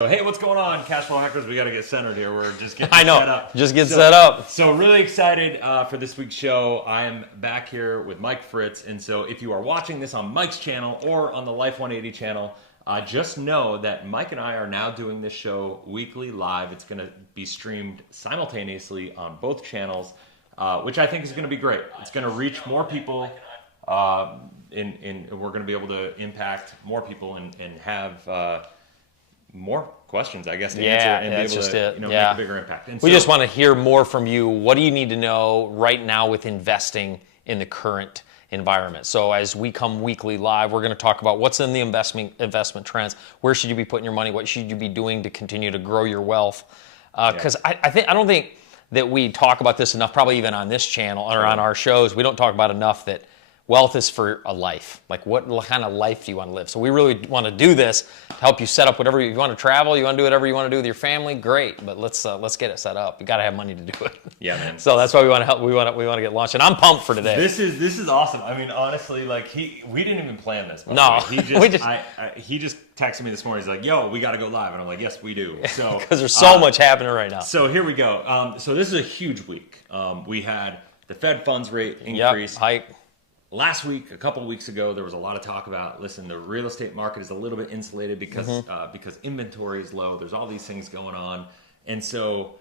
So, hey, what's going on, Cash Flow Hackers? We got to get centered here. We're just getting set up. Just get set up. So really excited for this week's show. I am back here with Mike Fritz. And so if you are watching this on Mike's channel or on the Life 180 channel, just know that Mike and I are now doing this show weekly live. It's going to be streamed simultaneously on both channels, which I think is going to be great. It's going to reach more people, and we're going to be able to impact more people and have more questions, I guess, to answer and be able to make a bigger impact. And we just want to hear more from you. What do you need to know right now with investing in the current environment? So as we come weekly live, we're going to talk about what's in the investment trends. Where should you be putting your money? What should you be doing to continue to grow your wealth? Because I don't think that we talk about this enough, probably even on this channel or on our shows. We don't talk about enough that wealth is for a life. Like, what kind of life do you want to live? So we really want to do this to help you set up whatever you want to travel. You want to do whatever you want to do with your family. Great, but let's get it set up. You got to have money to do it. Yeah, man. So that's why we want to help. We want to get launched, and I'm pumped for today. This is awesome. I mean, honestly, like we didn't even plan this. No, he just texted me this morning. He's like, "Yo, we got to go live," and I'm like, "Yes, we do." So because there's so much happening right now. So here we go. So this is a huge week. We had the Fed funds rate increase. Hike. Last week, a couple of weeks ago, there was a lot of talk about, listen, the real estate market is a little bit insulated because inventory is low. There's all these things going on. And so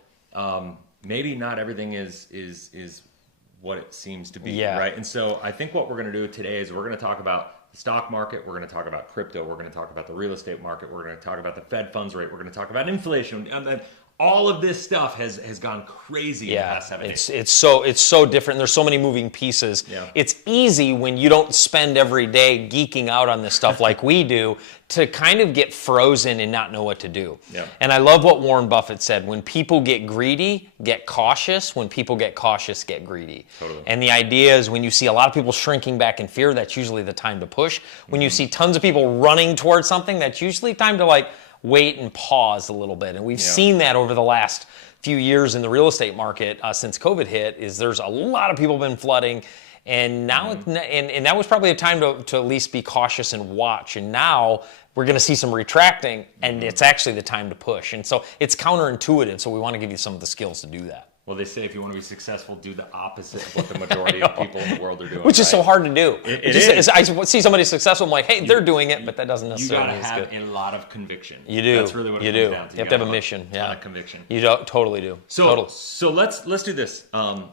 maybe not everything is what it seems to be, right? And so I think what we're going to do today is we're going to talk about the stock market. We're going to talk about crypto. We're going to talk about the real estate market. We're going to talk about the Fed funds rate. We're going to talk about inflation. And then all of this stuff has gone crazy in the past 7 days. It's so different. There's so many moving pieces. Yeah. It's easy when you don't spend every day geeking out on this stuff like we do to kind of get frozen and not know what to do. Yeah. And I love what Warren Buffett said: when people get greedy, get cautious. When people get cautious, get greedy. Totally. And the idea is when you see a lot of people shrinking back in fear, that's usually the time to push. When you see tons of people running towards something, that's usually time to wait and pause a little bit. And we've seen that over the last few years in the real estate market since COVID hit. Is there's a lot of people been flooding, and now and that was probably a time to at least be cautious and watch. And now we're going to see some retracting, and it's actually the time to push. And so it's counterintuitive. So we want to give you some of the skills to do that. Well, they say if you want to be successful, do the opposite of what the majority of people in the world are doing. Which is so hard to do. It is. I see somebody successful, I'm like, hey, they're doing it, but that doesn't necessarily mean it's good. You got to have a lot of conviction. You do. That's really what it comes down to. You have to have a mission. A ton of conviction. You totally do. So let's do this.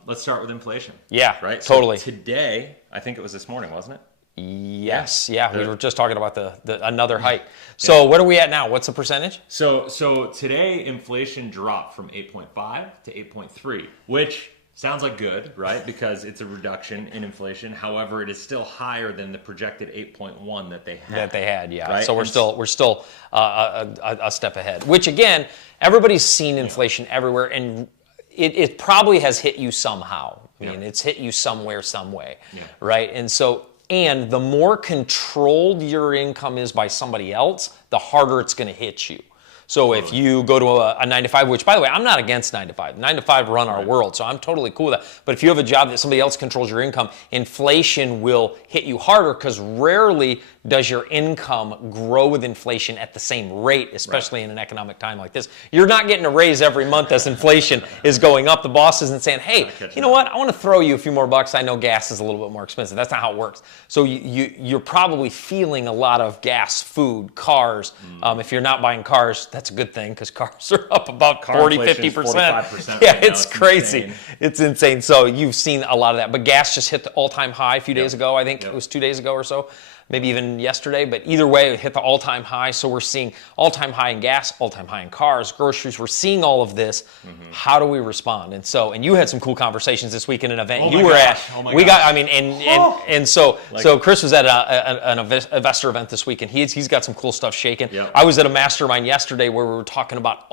Let's start with inflation. Yeah, right? Totally. So today, I think it was this morning, wasn't it? Yes, we were just talking about the another hike. So what are we at now? What's the percentage? So today inflation dropped from 8.5 to 8.3, which sounds like good, right? Because it's a reduction in inflation. However, it is still higher than the projected 8.1 that they had. Right? So we're still a step ahead. Which again, everybody's seen inflation everywhere, and it probably has hit you somehow. I mean, it's hit you somewhere, some way, right? And the more controlled your income is by somebody else, the harder it's going to hit you. So if you go to a 9 to 5, which by the way, I'm not against 9 to 5. 9 to 5 run our world, so I'm totally cool with that. But if you have a job that somebody else controls your income, inflation will hit you harder because rarely does your income grow with inflation at the same rate, especially in an economic time like this. You're not getting a raise every month as inflation is going up. The boss isn't saying, hey, you know what? I want to throw you a few more bucks. I know gas is a little bit more expensive. That's not how it works. So you're probably feeling a lot of gas, food, cars. If you're not buying cars, that's a good thing because cars are up about 40, 50%. 45% yeah, right now. it's crazy. Insane. It's insane. So you've seen a lot of that. But gas just hit the all-time high a few days ago. I think it was 2 days ago or so. Maybe even yesterday, but either way, it hit the all-time high. So we're seeing all-time high in gas, all-time high in cars, groceries. We're seeing all of this. How do we respond? And you had some cool conversations this week in an event you were at. So Chris was at an investor event this week, and he's got some cool stuff shaking. Yep. I was at a mastermind yesterday where we were talking about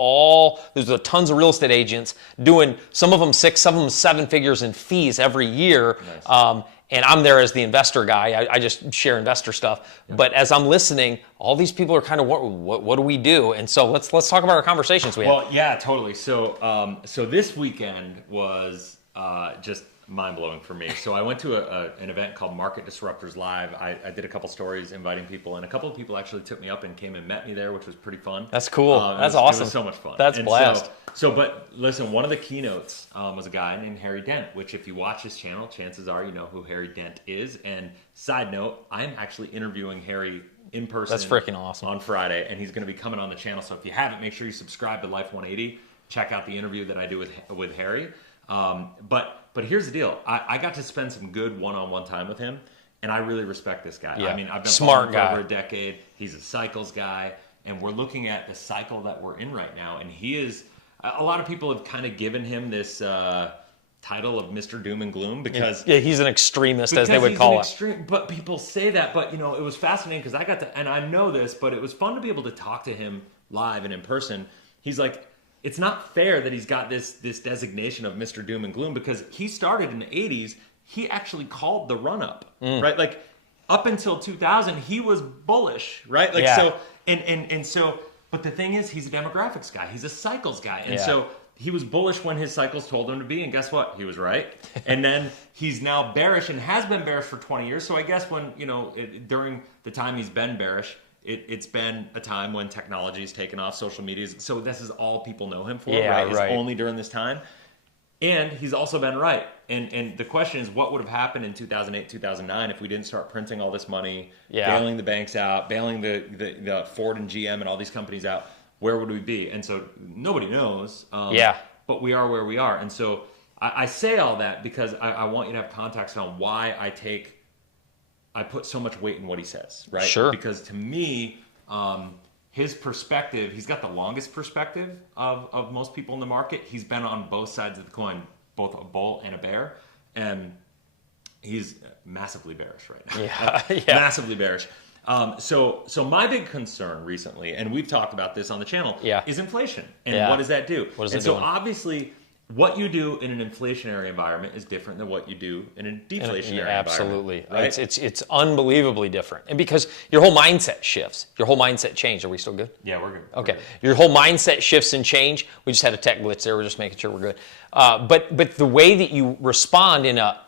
there's tons of real estate agents doing, some of them 6, some of them 7 figures in fees every year. Nice. And I'm there as the investor guy. I just share investor stuff. Yeah. But as I'm listening, all these people are kind of, what do we do? And so let's talk about our conversations we had. Well, yeah, totally. So this weekend was just mind-blowing for me. So I went to an event called Market Disruptors Live. I did a couple stories inviting people, and a couple of people actually took me up and came and met me there, which was pretty fun. That's cool. That's It awesome. was so much fun. That's and blast. But listen, one of the keynotes was a guy named Harry Dent, which if you watch his channel, chances are you know who Harry Dent is. And side note, I'm actually interviewing Harry in person. That's freaking awesome. On Friday, and he's going to be coming on the channel. So if you haven't, make sure you subscribe to Life 180. Check out the interview that I do with Harry. But here's the deal. I got to spend some good one-on-one time with him, and I really respect this guy. Yeah. I mean, I've been Smart following him guy. for over a decade. He's a cycles guy, and we're looking at the cycle that we're in right now. And he is, a lot of people have kind of given him this title of Mr. Doom and Gloom because he's an extremist, as they would call it. But people say that, but it was fascinating because I got to, and I know this, but it was fun to be able to talk to him live and in person. He's like, it's not fair that he's got this designation of Mr. Doom and Gloom because he started in the 80s. He actually called the run-up, right? Like, up until 2000, he was bullish, right? Like, so, and so, but the thing is, he's a demographics guy. He's a cycles guy. And so he was bullish when his cycles told him to be, and guess what? He was right. And then he's now bearish and has been bearish for 20 years. So I guess when, during the time he's been bearish, it's been a time when technology has taken off, social media. So this is all people know him for, right? It's only during this time. And he's also been right. And the question is, what would have happened in 2008, 2009 if we didn't start printing all this money, bailing the banks out, bailing the Ford and GM and all these companies out? Where would we be? And so nobody knows. But we are where we are. And so I say all that because I want you to have context on why I put so much weight in what he says, right? Sure. Because to me, his perspective, he's got the longest perspective of most people in the market. He's been on both sides of the coin, both a bull and a bear. And he's massively bearish right now. Massively bearish. So my big concern recently, and we've talked about this on the channel, is inflation. And what does that do? So obviously, what you do in an inflationary environment is different than what you do in a deflationary environment. Absolutely. Right? It's unbelievably different. And because your whole mindset shifts, your whole mindset changes. Are we still good? Yeah, we're good. Okay. Your whole mindset shifts and change. We just had a tech glitch there. We're just making sure we're good. But the way that you respond in a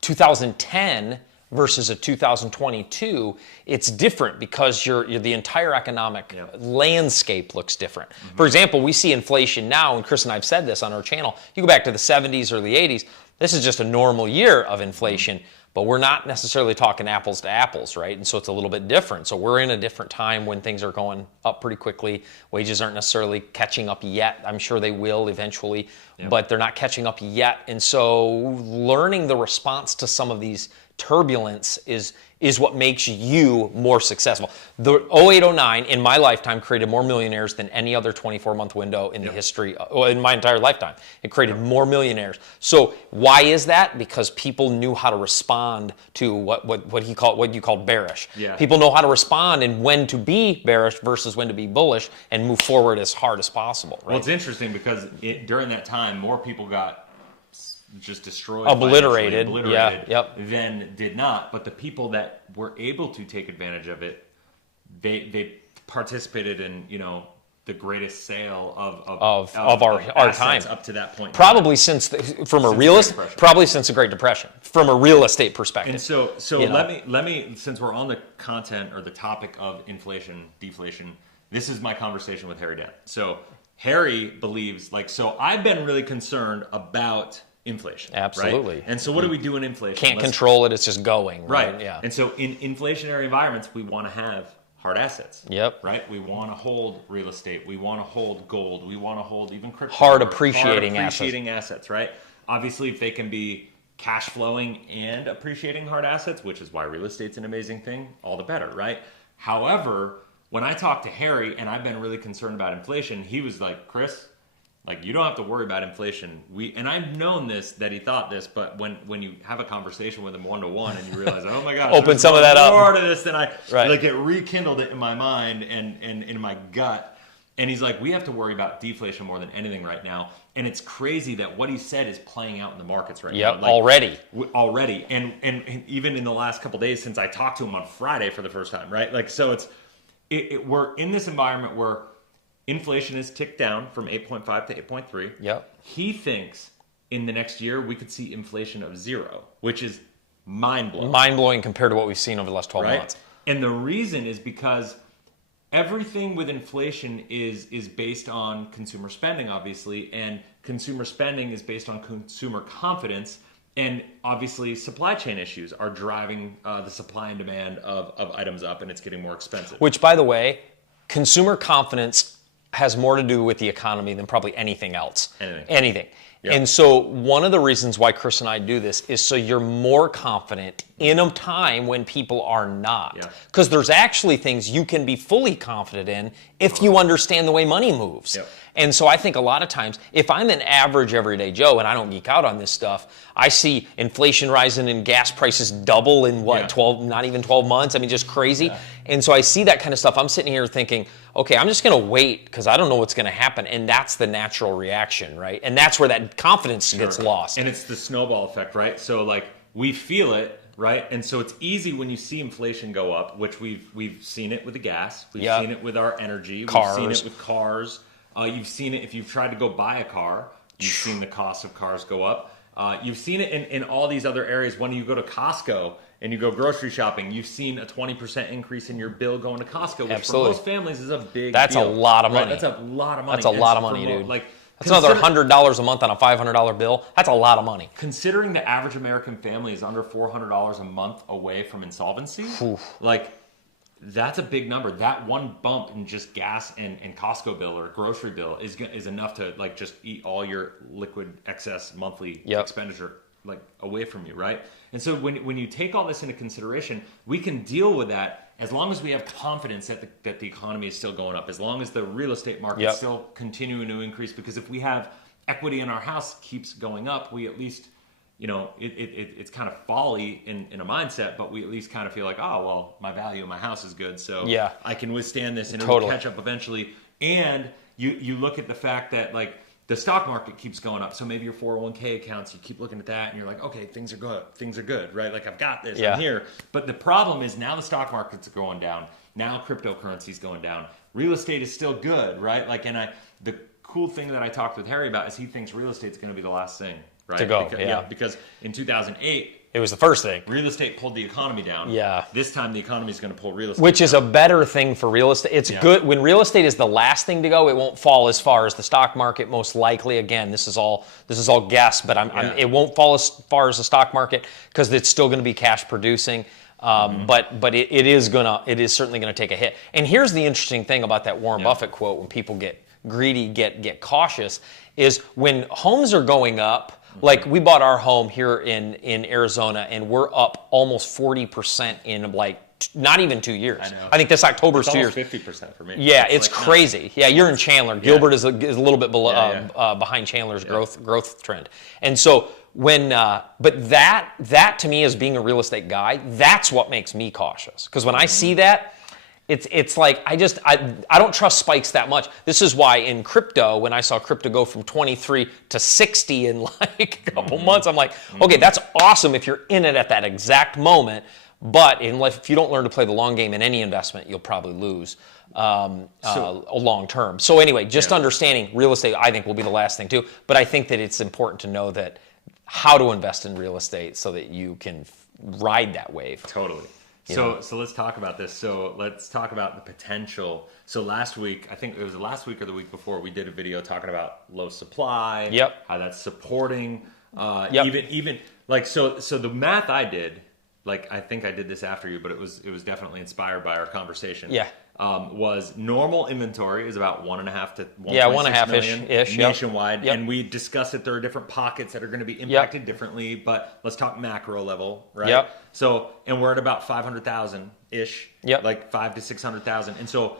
2010 versus a 2022, it's different because the entire economic landscape looks different. For example, we see inflation now, and Chris and I have said this on our channel. You go back to the 70s or the 80s, this is just a normal year of inflation, but we're not necessarily talking apples to apples, right? And so it's a little bit different. So we're in a different time when things are going up pretty quickly. Wages aren't necessarily catching up yet. I'm sure they will eventually, but they're not catching up yet. And so learning the response to some of these turbulence is what makes you more successful. The 0809 in my lifetime created more millionaires than any other 24-month window in the history, in my entire lifetime. It created more millionaires. So why is that? Because people knew how to respond to what you called bearish. People know how to respond and when to be bearish versus when to be bullish and move forward as hard as possible. Right? Well, it's interesting because during that time, more people got just destroyed, obliterated than did not. But the people that were able to take advantage of it, they participated in the greatest sale of our time up to that point. Probably since the Great Depression, from a real estate perspective. And so let me since we're on the content or the topic of inflation, deflation, this is my conversation with Harry Dent. So Harry believes I've been really concerned about inflation. Absolutely. Right? And so what do we do in inflation? Can't control it, it's just going. Right. Yeah. And so in inflationary environments, we want to have hard assets. Right? We want to hold real estate. We want to hold gold. We want to hold even crypto. Hard appreciating assets, right? Obviously, if they can be cash flowing and appreciating hard assets, which is why real estate's an amazing thing, all the better, right? However, when I talked to Harry, and I've been really concerned about inflation, he was like, Chris, you don't have to worry about inflation. And I've known that he thought this, but when you have a conversation with him one-to-one and you realize, oh my gosh, open some of that up. More to this than it rekindled it in my mind and in my gut. And he's like, we have to worry about deflation more than anything right now. And it's crazy that what he said is playing out in the markets right now. Already. And even in the last couple of days since I talked to him on Friday for the first time, right? So we're in this environment where inflation is ticked down from 8.5 to 8.3. Yep. He thinks in the next year, we could see inflation of 0, which is mind-blowing. Mind-blowing compared to what we've seen over the last 12 months. And the reason is because everything with inflation is based on consumer spending, obviously, and consumer spending is based on consumer confidence, and obviously supply chain issues are driving the supply and demand of items up, and it's getting more expensive. Which, by the way, consumer confidence has more to do with the economy than probably anything else. Anything. Yep. And so one of the reasons why Chris and I do this is so you're more confident in a time when people are not. Because there's actually things you can be fully confident in if you understand the way money moves. Yep. And so I think a lot of times, if I'm an average everyday Joe and I don't geek out on this stuff, I see inflation rising and gas prices double in 12, not even 12 months. I mean, just crazy. Yeah. And so I see that kind of stuff. I'm sitting here thinking, okay, I'm just going to wait because I don't know what's going to happen. And that's the natural reaction, right? And that's where that confidence gets lost. And it's the snowball effect, right? So like we feel it, right? And so it's easy when you see inflation go up, which we've seen it with the gas. We've seen it with our energy. Cars. We've seen it with cars. You've seen it if you've tried to go buy a car. You've seen the cost of cars go up. You've seen it in all these other areas. When you go to Costco and you go grocery shopping, you've seen a 20% increase in your bill going to Costco, which for most families is a big That's deal. A lot of money. Right? That's a lot of money. That's a lot of money, dude. Like, that's another $100 a month on a $500 bill. That's a lot of money. Considering the average American family is under $400 a month away from insolvency, like that's a big number. That one bump in just gas and Costco bill or grocery bill is enough to like just eat all your liquid excess monthly expenditure like away from you, right? And so when you take all this into consideration, we can deal with that as long as we have confidence that the economy is still going up, as long as the real estate market is still continuing to increase. Because if we have equity in our house keeps going up, we at least, you know, it's kind of folly in a mindset, but we at least kind of feel like, oh, well, my value in my house is good, so I can withstand this and it'll catch up eventually. And you look at the fact that like the stock market keeps going up, so maybe your 401k accounts, you keep looking at that and you're like, okay, things are good, right? Like I've got this, I'm here. But the problem is now the stock market's going down, now cryptocurrency's going down, real estate is still good, right? Like, and the cool thing that I talked with Harry about is he thinks real estate's going to be the last thing. Right? To go, because in 2008, it was the first thing. Real estate pulled the economy down. Yeah. This time the economy is going to pull real estate Which down. is a better thing for real estate. It's good. When real estate is the last thing to go, it won't fall as far as the stock market, most likely. Again, this is all guess, but it won't fall as far as the stock market because it's still going to be cash producing. But it is certainly going to take a hit. And here's the interesting thing about that Warren Buffett quote: when people get greedy, get cautious, is when homes are going up. Like we bought our home here in Arizona, and we're up almost 40% in like not even 2 years. I know. I think this October's it's 2 years. 50% for me. Yeah, it's like crazy. Nuts. Yeah, you're in Chandler. Gilbert is a little bit below, behind Chandler's growth trend. And so when, but that to me as being a real estate guy, that's what makes me cautious. Because when I see that. It's like I don't trust spikes that much. This is why in crypto, when I saw crypto go from 23 to 60 in like a couple months, I'm like, okay, that's awesome if you're in it at that exact moment. But if you don't learn to play the long game in any investment, you'll probably lose long term. So anyway, just understanding real estate, I think will be the last thing too. But I think that it's important to know that how to invest in real estate so that you can ride that wave. Totally. So let's talk about this. So let's talk about the potential. So last week, I think it was last week or the week before, we did a video talking about low supply. How that's supporting. Even like so the math I did, like I think I did this after you, but it was definitely inspired by our conversation. Was normal inventory is about 1.5 to 1.6 million nationwide, and we discussed that there are different pockets that are going to be impacted differently. But let's talk macro level, right? So, and we're at about 500,000 ish, like 500,000 to 600,000, and so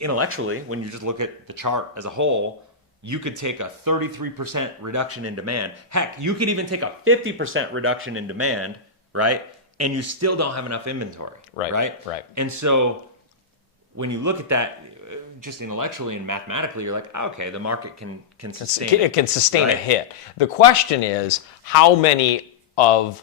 intellectually, when you just look at the chart as a whole, you could take a 33% reduction in demand. Heck, you could even take a 50% reduction in demand, right? And you still don't have enough inventory, right? And so when you look at that just intellectually and mathematically, you're like, okay, the market can sustain it. It can sustain a hit. The question is how many of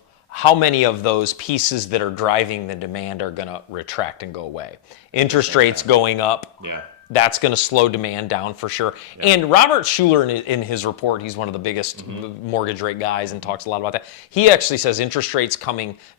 those pieces that are driving the demand are going to retract and go away. Interest rates going up that's going to slow demand down for sure. Yeah. And Robert Schuller, in his report, he's one of the biggest mortgage rate guys and talks a lot about that. He actually says interest rates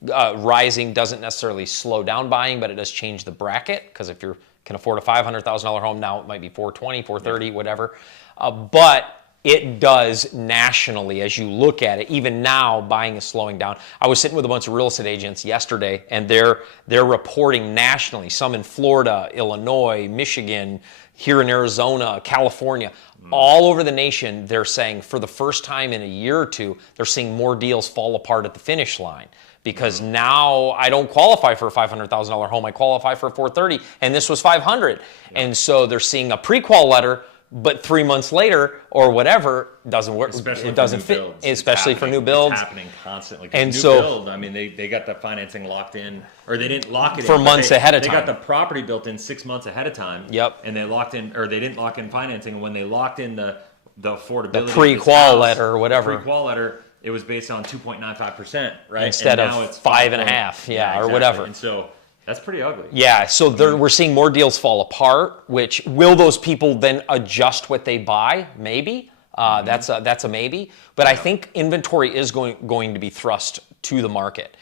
rising doesn't necessarily slow down buying, but it does change the bracket, because if you can afford a $500,000 home now, it might be 420, 430, whatever. But it does nationally, as you look at it. Even now, buying is slowing down. I was sitting with a bunch of real estate agents yesterday, and they're reporting nationally, some in Florida, Illinois, Michigan, here in Arizona, California, all over the nation. They're saying for the first time in a year or two, they're seeing more deals fall apart at the finish line. Because now I don't qualify for a $500,000 home, I qualify for a 430, and this was 500. And so they're seeing a pre-qual letter, but 3 months later or whatever doesn't work. Especially it doesn't fit, builds. Especially for new builds. It's happening constantly. And new so, build, I mean, they got the financing locked in, or they didn't lock it for in, months ahead of time. They got the property built in 6 months ahead of time. Yep. And they locked in, or they didn't lock in financing. And when they locked in the affordability, the pre-qual letter or whatever, the pre-qual letter, it was based on 2.95%, right? Instead and now of it's 5.5, exactly. or whatever. And so that's pretty ugly. Yeah, so we're seeing more deals fall apart, which will those people then adjust what they buy? Maybe. That's a maybe. But I think inventory is going to be thrust to the market.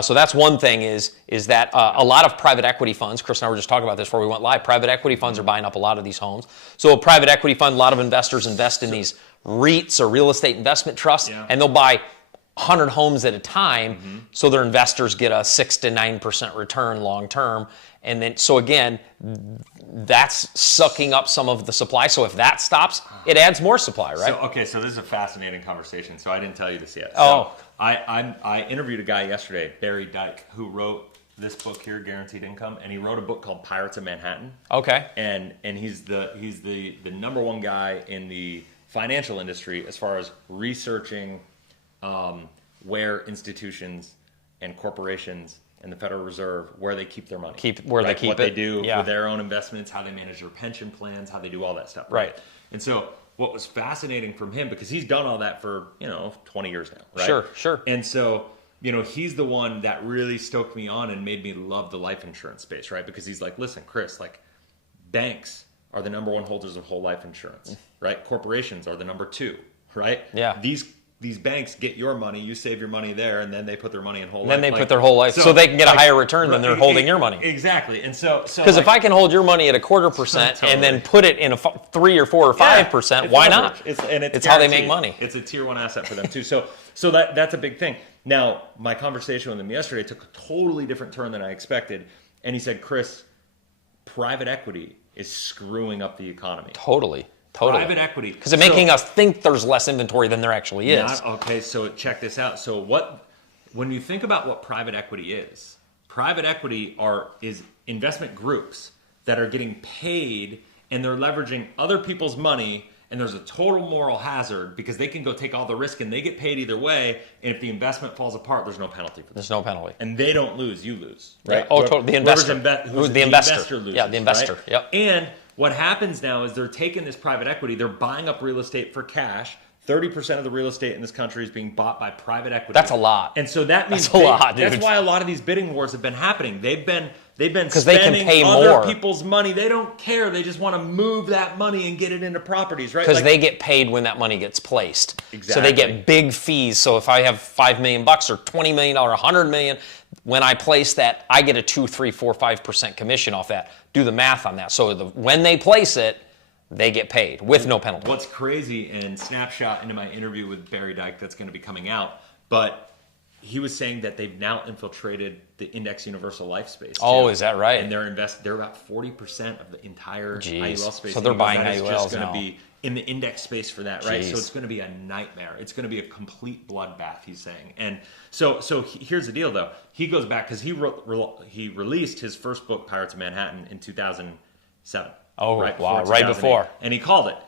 So that's one thing is that a lot of private equity funds, Chris and I were just talking about this before we went live, private equity funds are buying up a lot of these homes. So a private equity fund, a lot of investors invest in these REITs or real estate investment trusts, and they'll buy 100 homes at a time, so their investors get a 6 to 9% return long term. And then, so again, that's sucking up some of the supply. So if that stops, it adds more supply, right? So this is a fascinating conversation. So I didn't tell you this yet. Oh. So I interviewed a guy yesterday, Barry Dyke, who wrote this book here, Guaranteed Income, and he wrote a book called Pirates of Manhattan. Okay. And he's the number one guy in the financial industry as far as researching where institutions and corporations and the Federal Reserve, where they keep their money. What they do with their own investments, how they manage their pension plans, how they do all that stuff. Right. And so what was fascinating from him, because he's done all that for, 20 years now, right? Sure. And so, he's the one that really stoked me on and made me love the life insurance space, right? Because he's like, listen, Chris, banks are the number one holders of whole life insurance, right? Corporations are the number two, right? Yeah. These banks get your money, you save your money there, and then they put their money in whole life. Then they put their whole life, so they can get a higher return than they're holding your money. Exactly. And so because if I can hold your money at 0.25% and then put it in a 3 or 4 or 5%, why not? It's how they make money. It's a tier one asset for them too. So that's a big thing. Now, my conversation with him yesterday took a totally different turn than I expected, and he said, Chris, private equity is screwing up the economy. Totally. Private equity. Because it's making us think there's less inventory than there actually is. Okay, so check this out. So when you think about what private equity is is investment groups that are getting paid, and they're leveraging other people's money, and there's a total moral hazard because they can go take all the risk and they get paid either way, and if the investment falls apart, there's no penalty for them. There's no penalty. And they don't lose, you lose. Right? Yeah. Oh, totally. The investor. The investor loses. Yeah, the investor. Right? Yep. And what happens now is they're taking this private equity, they're buying up real estate for cash. 30% of the real estate in this country is being bought by private equity. That's a lot. And so that means that's a lot, dude. That's why a lot of these bidding wars have been happening. They've been because spending they can pay other more. people's money. They don't care. They just want to move that money and get it into properties, right? Because they get paid when that money gets placed. Exactly. So they get big fees. So if I have $5 million or $20 million or $100 million, when I place that, I get a 2, 3, 4, 5% commission off that. Do the math on that. So when they place it, they get paid with no penalty. What's crazy, and snapshot into my interview with Barry Dyke that's going to be coming out, but he was saying that they've now infiltrated the index universal life space. Oh, is that right? And they're about 40% of the entire IUL space. So they're buying IULs now. It's just going to be in the index space for that, right? So it's going to be a nightmare. It's going to be a complete bloodbath, he's saying. And so here's the deal, though. He goes back because he released his first book, Pirates of Manhattan, in 2007. Oh, wow, right before. And he called it,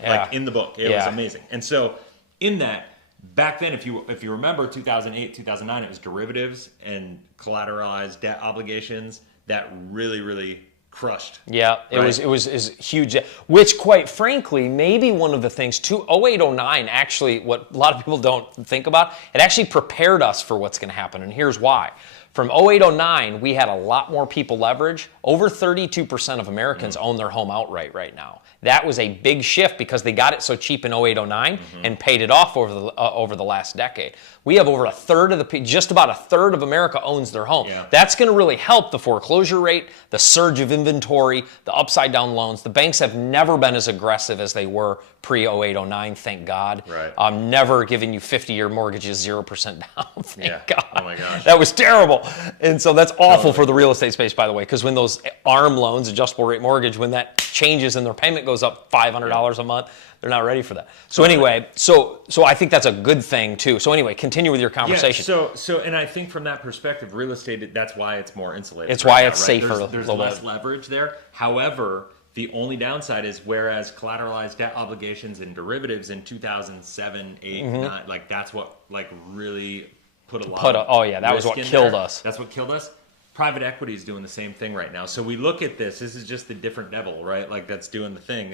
like in the book. It was amazing. And so in that, back then, if you remember 2008, 2009, it was derivatives and collateralized debt obligations that really, really crushed. Yeah, right? it was huge. Which, quite frankly, maybe one of the things, 2008, 09, actually, what a lot of people don't think about, it actually prepared us for what's going to happen. And here's why. From 0809, we had a lot more people leverage. Over 32% of Americans own their home outright right now. That was a big shift because they got it so cheap in 0809 and paid it off over the last decade. We have over a third of just about a third of America owns their home. Yeah. That's going to really help the foreclosure rate, the surge of inventory, the upside down loans. The banks have never been as aggressive as they were pre-0809, thank God. Right. Never giving you 50-year mortgages 0% down, thank God. Oh my gosh. That was terrible. And so that's awful for the real estate space, by the way, because when those ARM loans, adjustable rate mortgage, when that changes and their payment goes up $500 a month, they're not ready for that. So anyway, so I think that's a good thing too. So anyway, continue with your conversation. Yeah, so and I think from that perspective, real estate, that's why it's more insulated. It's why it's safer. There's less leverage there. However, the only downside is whereas collateralized debt obligations and derivatives in 2007, 8, 9, like that's what like really put a lot of oh yeah, that was what killed there. us. That's what killed us. Private equity is doing the same thing right now. So we look at this is just the different devil, right? Like that's doing the thing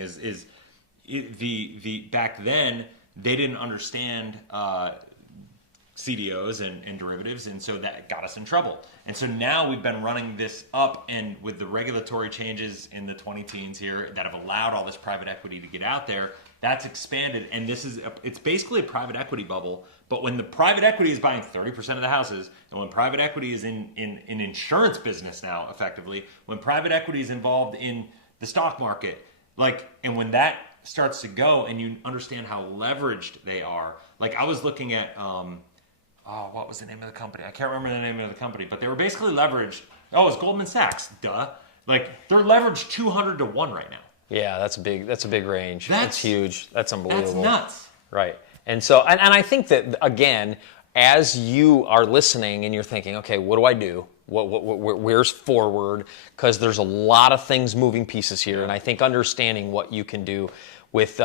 the back then they didn't understand CDOs and derivatives, and so that got us in trouble. And so now we've been running this up, and with the regulatory changes in the 20 teens here that have allowed all this private equity to get out there, that's expanded, and it's basically a private equity bubble. But when the private equity is buying 30% of the houses, and when private equity is in insurance business now, effectively, when private equity is involved in the stock market, and when that starts to go, and you understand how leveraged they are. Like I was looking at, what was the name of the company? I can't remember the name of the company, but they were basically leveraged. Oh, it's Goldman Sachs. Duh. Like they're leveraged 200 to 1 right now. Yeah, that's a big range. That's huge. That's unbelievable. That's nuts. Right. And so, and I think that, again, as you are listening and you're thinking, okay, what do I do? Where's forward? Because there's a lot of things, moving pieces here. And I think understanding what you can do with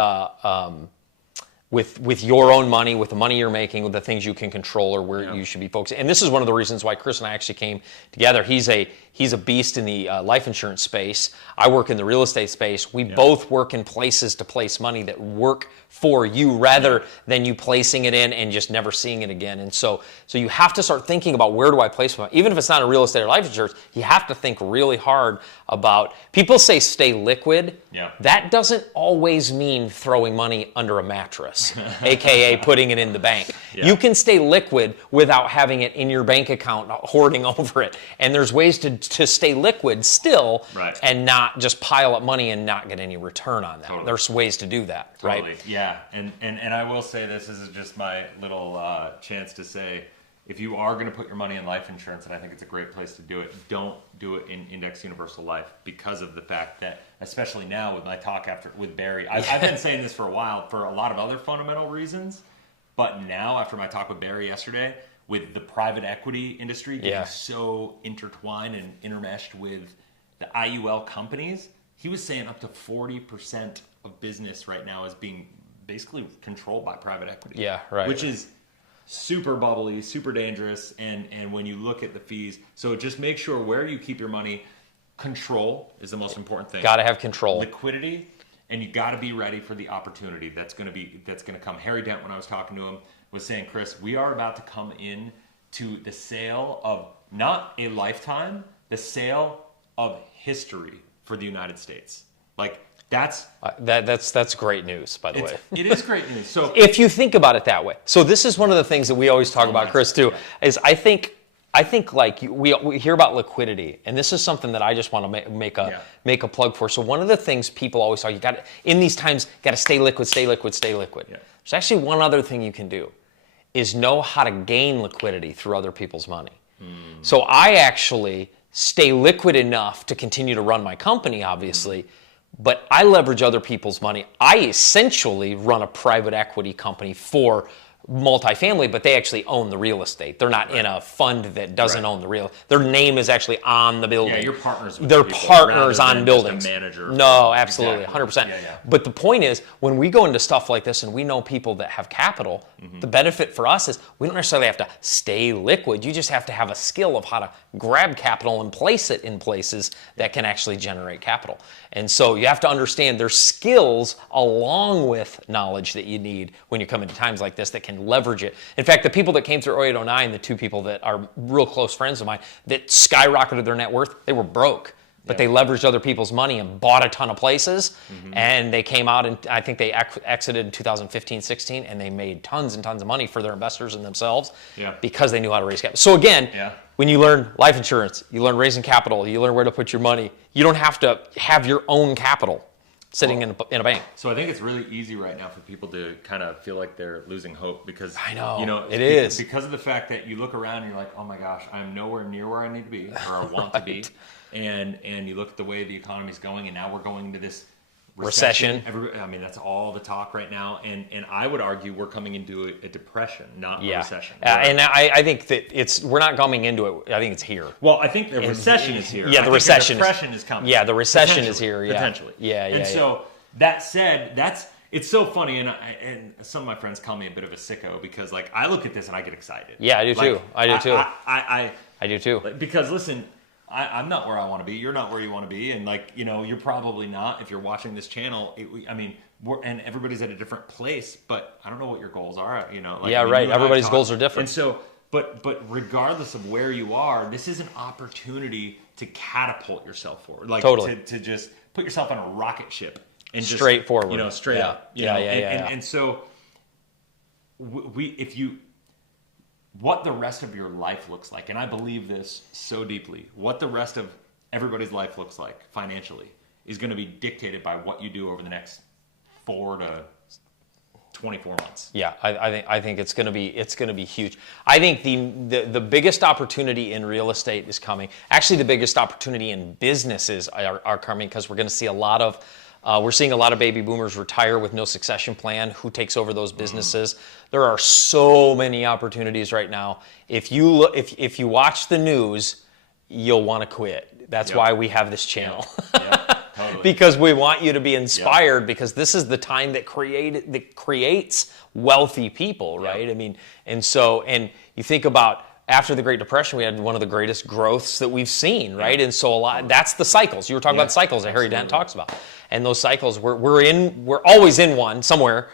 your own money, with the money you're making, with the things you can control, or where you should be focusing. And this is one of the reasons why Chris and I actually came together. He's a beast in the life insurance space. I work in the real estate space. We both work in places to place money that work for you rather than you placing it in and just never seeing it again. And so you have to start thinking about, where do I place my money? Even if it's not in real estate or life insurance, you have to think really hard about, people say stay liquid. Yeah. That doesn't always mean throwing money under a mattress, aka putting it in the bank. Yeah. You can stay liquid without having it in your bank account, hoarding over it. And there's ways to stay liquid still, right, and not just pile up money and not get any return on that. Totally. There's ways to do that, totally. right? Yeah, and I will say this is just my little chance to say, if you are going to put your money in life insurance, and I think it's a great place to do it, don't do it in Index Universal Life, because of the fact that, especially now with my talk with Barry, I've been saying this for a while for a lot of other fundamental reasons, but now after my talk with Barry yesterday, with the private equity industry getting so intertwined and intermeshed with the IUL companies, he was saying up to 40% of business right now is being basically controlled by private equity. Yeah, right. Which is super bubbly, super dangerous, and when you look at the fees, so just make sure where you keep your money. Control is the most important thing. Got to have control. Liquidity, and you got to be ready for the opportunity that's going to come. Harry Dent, when I was talking to him, was saying, Chris, we are about to come in to the sale of not a lifetime, the sale of history for the United States. Like that's great news, by the way. It is great news. So if you think about it that way. So this is one of the things that we always talk about, Chris, too, is I think like we hear about liquidity, and this is something that I just want to make a plug for. So one of the things people always talk, you got to, in these times, got to stay liquid, stay liquid, stay liquid. Yeah. There's actually one other thing you can do, is know how to gain liquidity through other people's money. So I actually stay liquid enough to continue to run my company, obviously, but I leverage other people's money. I essentially run a private equity company for multifamily, but they actually own the real estate. They're not in a fund that doesn't own the real. Their name is actually on the building. Yeah, you're partners with They're people partners rather on than buildings. Just a manager. No, absolutely, Exactly. 100%. Yeah. But the point is, when we go into stuff like this and we know people that have capital, the benefit for us is we don't necessarily have to stay liquid. You just have to have a skill of how to grab capital and place it in places that can actually generate capital. And so you have to understand there's skills along with knowledge that you need when you come into times like this that can and leverage it. In fact, the people that came through 0809, the two people that are real close friends of mine that skyrocketed their net worth, they were broke. But they leveraged other people's money and bought a ton of places. And they came out, and I think they exited in 2015, 16, and they made tons and tons of money for their investors and themselves because they knew how to raise capital. So again, when you learn life insurance, you learn raising capital, you learn where to put your money. You don't have to have your own capital sitting in a bank. So I think it's really easy right now for people to kind of feel like they're losing hope because I know, it is because of the fact that you look around and you're like, oh my gosh, I'm nowhere near where I need to be or I want to be. And you look at the way the economy's going, and now we're going into this recession. I mean, that's all the talk right now. And I would argue we're coming into a depression, not a recession. And I think that we're not coming into it. I think it's here. Well, I think the recession is here. Yeah, the recession is coming. Yeah, the recession is here. Yeah. Potentially. Yeah. And so that said, it's so funny, and some of my friends call me a bit of a sicko because like I look at this and I get excited. Yeah, I do too. I do too. I do too. Because listen, I'm not where I want to be. You're not where you want to be, and like you're probably not if you're watching this channel. And everybody's at a different place, but I don't know what your goals are. Right. Everybody's goals are different. And so, but regardless of where you are, this is an opportunity to catapult yourself forward. Like totally. to just put yourself on a rocket ship and straight forward. Straight up. And so what the rest of your life looks like, and I believe this so deeply, what the rest of everybody's life looks like financially is going to be dictated by what you do over the next 4 to 24 months. Yeah, I think it's going to be huge. I think the biggest opportunity in real estate is coming. Actually, the biggest opportunity in businesses are coming because we're going to see we're seeing a lot of baby boomers retire with no succession plan. Who takes over those businesses? There are so many opportunities right now. If you watch the news, you'll want to quit. That's why we have this channel. Totally. Because we want you to be inspired because this is the time that creates wealthy people, right? I mean, and you think about after the Great Depression, we had one of the greatest growths that we've seen, right? And so that's the cycles. You were talking about cycles that Harry Dent talks about. And those cycles, we're always in one somewhere.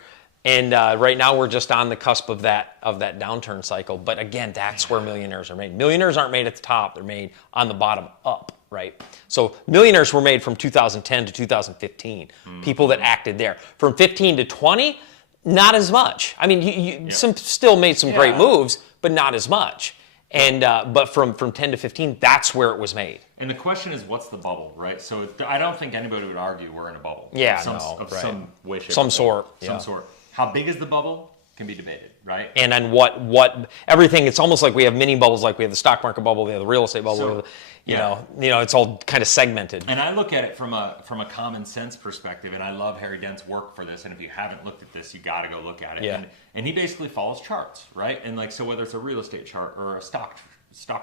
And right now we're just on the cusp of that downturn cycle. But again, that's where millionaires are made. Millionaires aren't made at the top. They're made on the bottom up, right? So millionaires were made from 2010 to 2015. People that acted there. From 15 to 20, not as much. I mean, some still made some great moves, but not as much. And but from 10 to 15, that's where it was made. And the question is, what's the bubble, right? So I don't think anybody would argue we're in a bubble. Yeah, of some way, shape, some sort. Some sort. How big is the bubble can be debated, right? And then what everything, it's almost like we have mini bubbles, like we have the stock market bubble, we have the real estate bubble, So, you know, it's all kind of segmented. And I look at it from a common sense perspective, and I love Harry Dent's work for this. And if you haven't looked at this, you got to go look at it. Yeah. And he basically follows charts, right? And like, so whether it's a real estate chart or a stock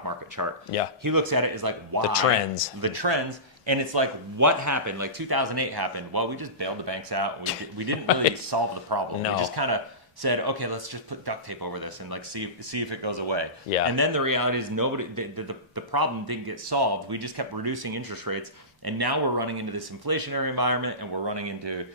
market chart, he looks at it as like why the trends. And it's like, what happened? Like 2008 happened. Well, we just bailed the banks out. We didn't really solve the problem. No. We just kind of said, okay, let's just put duct tape over this and like see if it goes away. Yeah. And then the reality is the problem didn't get solved. We just kept reducing interest rates, and now we're running into this inflationary environment, and we're running into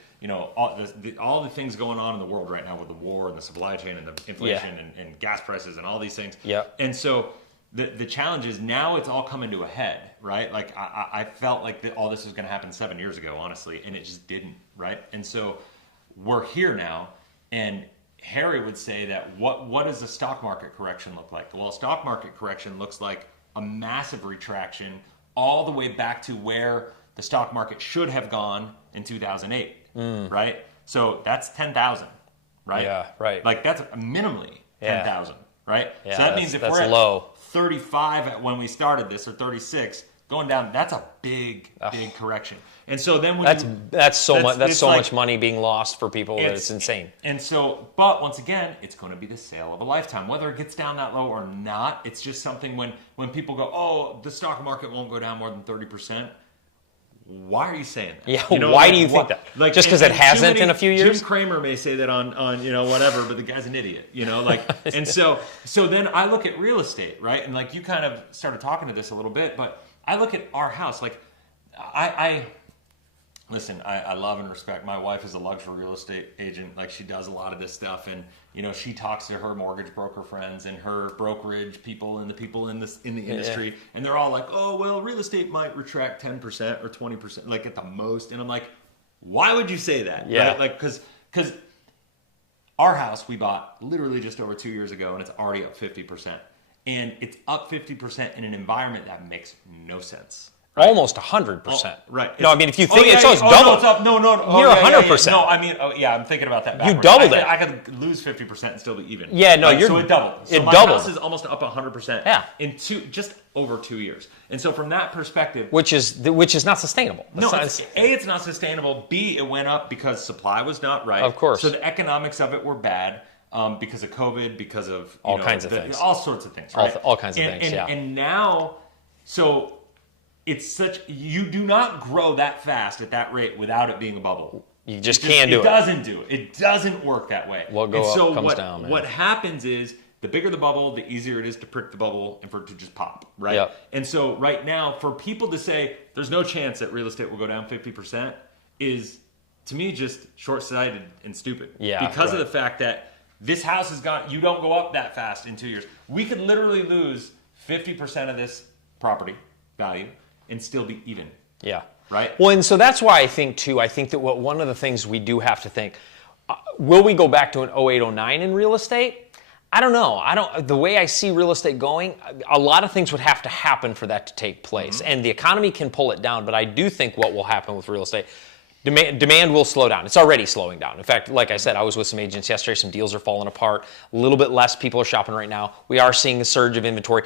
all the things going on in the world right now with the war and the supply chain and the inflation and gas prices and all these things. Yeah. And so the challenge is now it's all coming to a head, right? Like I felt like all this was going to happen 7 years ago, honestly, and it just didn't, right? And so we're here now, and Harry would say that what does a stock market correction look like? Well, a stock market correction looks like a massive retraction all the way back to where the stock market should have gone in 2008, right? So that's 10,000, right? Yeah, right. Like that's minimally 10,000, right? Yeah, so that means if we're low. At 35 when we started this, or 36, going down, that's a big correction. And so then when that's so much money being lost for people that it's insane. And so, but once again, it's going to be the sale of a lifetime. Whether it gets down that low or not, it's just something when people go, oh, the stock market won't go down more than 30%. Why are you saying that? Yeah, why do you think that? Like, just because it hasn't in a few years? Jim Cramer may say that on whatever, but the guy's an idiot, like, and so then I look at real estate, right? And like you kind of started talking to this a little bit, but I look at our house, like Listen, I love and respect. My wife is a luxury real estate agent. Like, she does a lot of this stuff, and she talks to her mortgage broker friends and her brokerage people and the people in the industry, and they're all like, "Oh, well, real estate might retract 10% or 20%, like at the most." And I'm like, "Why would you say that?" Yeah, right? Like, because our house we bought literally just over 2 years ago, and it's already up 50%, and it's up 50% in an environment that makes no sense. Right? Almost 100%. Right. No, I mean, if you think it's double. No, it's up. No. You're 100%. No, I mean, I'm thinking about that backwards. You doubled it. I could lose 50% and still be even. Yeah, no, so it doubled. So my house is almost up 100%. Yeah. In just over 2 years. And so from that perspective, which is not sustainable. It's not sustainable. B, it went up because supply was not right. Of course. So the economics of it were bad. Because of COVID, because of all kinds of things, all sorts of things, right? all kinds of things. And now, so it's you do not grow that fast at that rate without it being a bubble. You just can't do it. It doesn't do it. It doesn't work that way. What goes up comes down, man. What happens is the bigger the bubble, the easier it is to prick the bubble and for it to just pop, right? Yep. And so right now, for people to say there's no chance that real estate will go down 50% is, to me, just short-sighted and stupid. Yeah. Because of the fact that this house has gone, you don't go up that fast in 2 years. We could literally lose 50% of this property value and still be even. Yeah. Right? Well, and so that's why I think that one of the things we do have to think, will we go back to an 08, 09 in real estate? I don't know. The way I see real estate going, a lot of things would have to happen for that to take place. Mm-hmm. And the economy can pull it down, but I do think what will happen with real estate, demand will slow down. It's already slowing down. In fact, like I said, I was with some agents yesterday. Some deals are falling apart. A little bit less people are shopping right now. We are seeing a surge of inventory.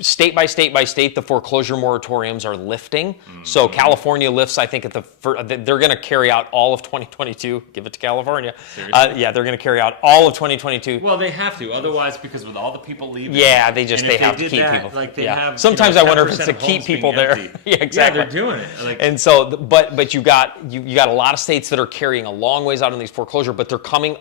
State by state, the foreclosure moratoriums are lifting. Mm-hmm. So California lifts, I think, they're going to carry out all of 2022. Give it to California. They're going to carry out all of 2022. Well, they have to. Otherwise, because with all the people leaving. Yeah, they have to keep people. Like they have, sometimes I wonder if it's to keep people there. Yeah, exactly. Yeah, they're doing it. And so, but you got a lot of states that are carrying a long ways out on these foreclosure, but they're coming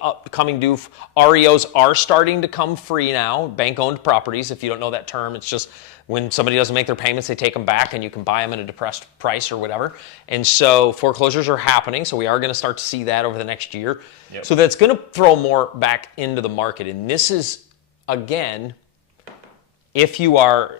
due. REOs are starting to come free now, bank-owned properties. If you don't know that term, it's just when somebody doesn't make their payments, they take them back and you can buy them at a depressed price or whatever. And so foreclosures are happening, so we are going to start to see that over the next year. Yep. So that's going to throw more back into the market. And this is, again, if you're